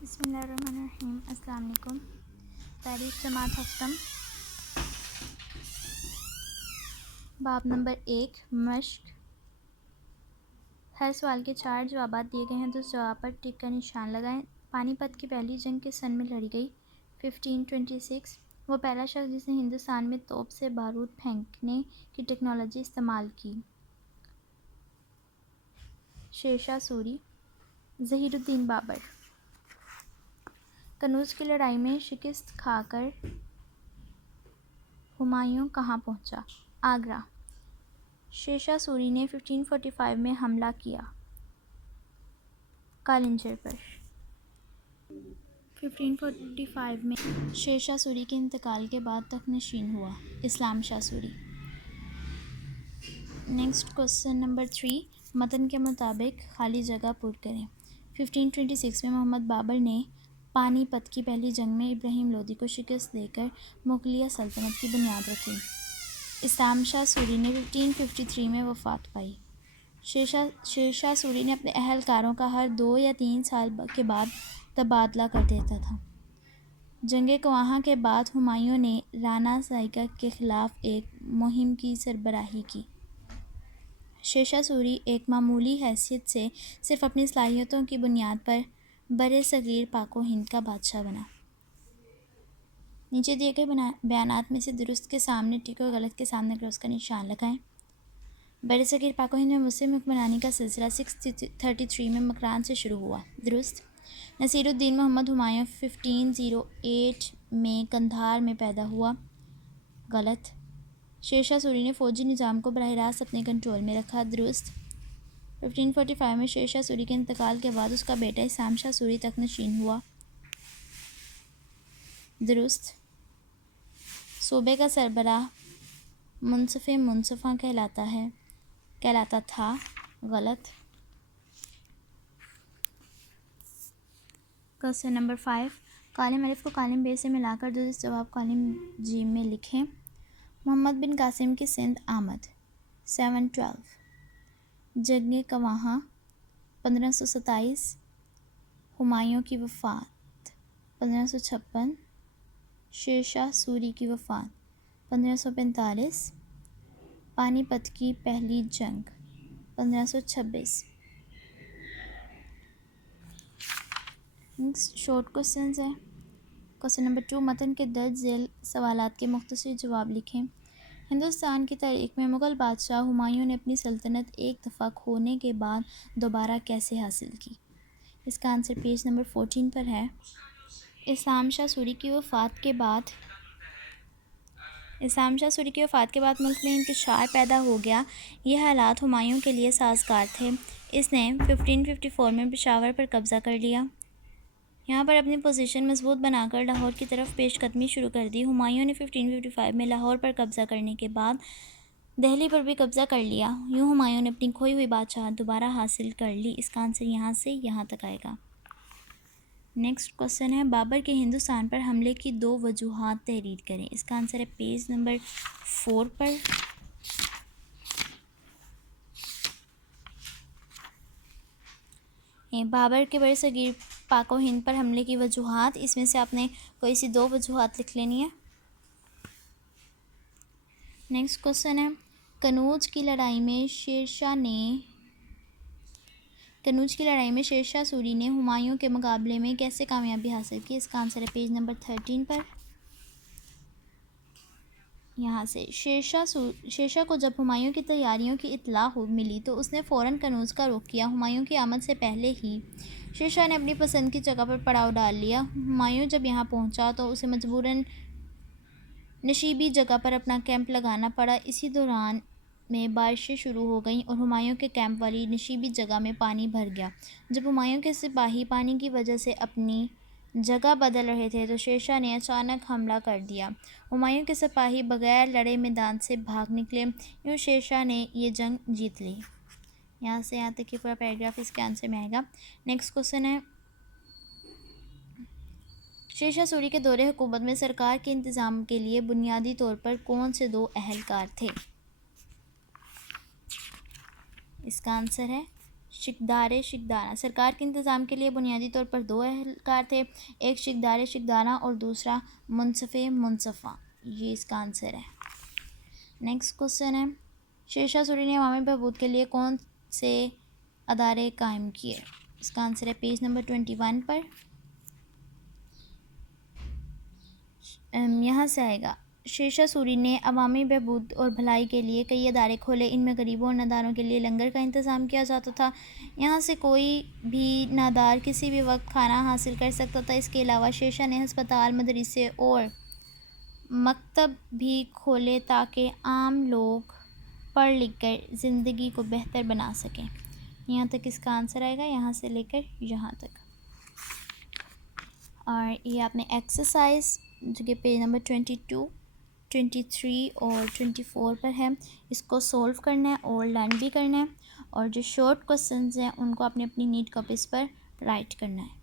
بسم اللہ الرحمن الرحیم۔ السلام علیکم۔ تاریخ جماعت ہفتم، باب نمبر 1 مشق۔ ہر سوال کے 4 جوابات دیے گئے ہیں تو اس جواب پر ٹک کا نشان لگائیں۔ پانی پت کی پہلی جنگ کس سن میں لڑی گئی؟ 1526۔ وہ پہلا شخص جس نے ہندوستان میں توپ سے بارود پھینکنے کی ٹیکنالوجی استعمال کی؟ شیر شاہ سوری۔ ظہیر الدین بابر۔ کنوز کی لڑائی میں شکست کھا کر ہمایوں کہاں پہنچا؟ آگرہ۔ شیر شاہ سوری نے 1545 میں حملہ کیا کالنجر پر۔ 1545 میں شیر شاہ سوری کے انتقال کے بعد تخت نشین ہوا؟ اسلام Shah Suri. Next question number 3، متن کے مطابق خالی جگہ پر کریں۔ 1526 میں محمد بابر نے پانی پت کی پہلی جنگ میں ابراہیم لودھی کو شکست دے کر مغلیہ سلطنت کی بنیاد رکھی۔ اسلام شاہ سوری نے 1553 میں وفات پائی۔ شیر شاہ سوری نے اپنے اہلکاروں کا ہر 2 یا 3 سال کے بعد تبادلہ کر دیتا تھا۔ جنگ کواہاں کے بعد ہمایوں نے رانا ثائقہ کے خلاف ایک مہم کی سربراہی کی۔ شیر شاہ سوری ایک معمولی حیثیت سے صرف اپنی صلاحیتوں کی بنیاد پر برصغیر پاک و ہند کا بادشاہ بنا۔ نیچے دیے گئے بیانات میں سے درست کے سامنے ٹک اور غلط کے سامنے کراس کا نشان لگائیں۔ برصغیر پاک و ہند میں مسلم حکمرانی کا سلسلہ 633 میں مکران سے شروع ہوا۔ درست۔ نصیر الدین محمد ہمایوں 1508 میں قندھار میں پیدا ہوا۔ غلط۔ شیر شاہ سوری نے فوجی نظام کو براہ راست اپنے کنٹرول میں رکھا۔ درست۔ 1545 میں شیر شاہ سوری کے انتقال کے بعد اس کا بیٹا اسلام شاہ سوری تخت نشین ہوا۔ درست۔ صوبے کا سربراہ منصف منصفاں کہلاتا تھا۔ غلط۔ کوسچن نمبر 5، کالم الف کو کالم ب سے ملا کر درست جواب کالم ج میں لکھیں۔ محمد بن قاسم کی سندھ آمد 712۔ جنگ کواہاں 1527۔ ہمایوں کی وفات 1556۔ شیر شاہ سوری کی وفات 1545۔ پانی پت کی پہلی جنگ 1526۔ نیکسٹ شارٹ کوسچنز ہیں۔ کوسچن نمبر 2، متن کے درج ذیل سوالات کے مختصر جواب لکھیں۔ ہندوستان کی تاریخ میں مغل بادشاہ ہمایوں نے اپنی سلطنت ایک دفعہ کھونے کے بعد دوبارہ کیسے حاصل کی؟ اس کا آنسر پیج نمبر 14 پر ہے۔ اسلام شاہ سوری کی وفات کے بعد ملک میں انتشار پیدا ہو گیا۔ یہ حالات ہمایوں کے لیے سازگار تھے۔ اس نے 1554 میں پشاور پر قبضہ کر لیا۔ یہاں پر اپنی پوزیشن مضبوط بنا کر لاہور کی طرف پیش قدمی شروع کر دی۔ ہمایوں نے 1555 میں لاہور پر قبضہ کرنے کے بعد دہلی پر بھی قبضہ کر لیا۔ یوں ہمایوں نے اپنی کھوئی ہوئی بادشاہت دوبارہ حاصل کر لی۔ اس کا آنسر یہاں سے یہاں تک آئے گا۔ نیکسٹ کوسچن ہے، بابر کے ہندوستان پر حملے کی 2 وجوہات تحریر کریں۔ اس کا آنسر ہے پیج نمبر 4 پر۔ بابر کے برصغیر پاک و ہند پر حملے کی وجوہات، اس میں سے آپ نے کوئی سی 2 وجوہات لکھ لینی ہے۔ نیکسٹ کوسچن ہے، کنوج کی لڑائی میں شیر شاہ سوری نے ہمایوں کے مقابلے میں کیسے کامیابی حاصل کی؟ اس کا آنسر ہے پیج نمبر 13 پر۔ یہاں سے شیر شاہ کو جب ہمایوں کی تیاریوں کی اطلاع ملی تو اس نے فوراً کنوز کا رخ کیا۔ ہمایوں کی آمد سے پہلے ہی شیر شاہ نے اپنی پسند کی جگہ پر پڑاؤ ڈال لیا۔ ہمایوں جب یہاں پہنچا تو اسے مجبوراً نشیبی جگہ پر اپنا کیمپ لگانا پڑا۔ اسی دوران میں بارشیں شروع ہو گئیں اور ہمایوں کے کیمپ والی نشیبی جگہ میں پانی بھر گیا۔ جب ہمایوں کے سپاہی پانی کی وجہ سے اپنی جگہ بدل رہے تھے تو شیر شاہ نے اچانک حملہ کر دیا۔ ہمایوں کے سپاہی بغیر لڑے میدان سے بھاگ نکلے۔ یوں شیر شاہ نے یہ جنگ جیت لی۔ یہاں سے یہاں تک یہ پورا پیراگراف اس کے آنسر میں آئے گا۔ نیکسٹ کوسچن ہے، شیر شاہ سوری کے دور حکومت میں سرکار کے انتظام کے لیے بنیادی طور پر کون سے 2 اہلکار تھے؟ اس کا آنسر ہے شکدار شکدانہ. سرکار کے انتظام کے لیے بنیادی طور پر 2 اہلکار تھے، ایک شکدار شکدانہ اور دوسرا منصف منصفہ. یہ اس کا آنسر ہے. نیکسٹ کوسچن ہے شیر شاہ سوری نے عوامی بہبود کے لیے کون سے ادارے قائم کیے؟ اس کا آنسر ہے پیج نمبر 21 پر. یہاں سے آئے گا شیر شاہ سوری نے عوامی بہبود اور بھلائی کے لیے کئی ادارے کھولے. ان میں غریبوں اور ناداروں کے لیے لنگر کا انتظام کیا جاتا تھا. یہاں سے کوئی بھی نادار کسی بھی وقت کھانا حاصل کر سکتا تھا. اس کے علاوہ شیر شاہ نے ہسپتال، مدرسے اور مکتب بھی کھولے تاکہ عام لوگ پڑھ لکھ کر زندگی کو بہتر بنا سکیں. یہاں تک اس کا آنسر آئے گا، یہاں سے لے کر یہاں تک. اور یہ آپ نے ایکسرسائز جو کہ پیج نمبر 22، 23 اور 24 پر ہے، اس کو سولو کرنا ہے اور لرن بھی کرنا ہے. اور جو شارٹ کوسچنز ہیں ان کو آپ نے اپنی نیٹ کاپیز پر رائٹ کرنا ہے.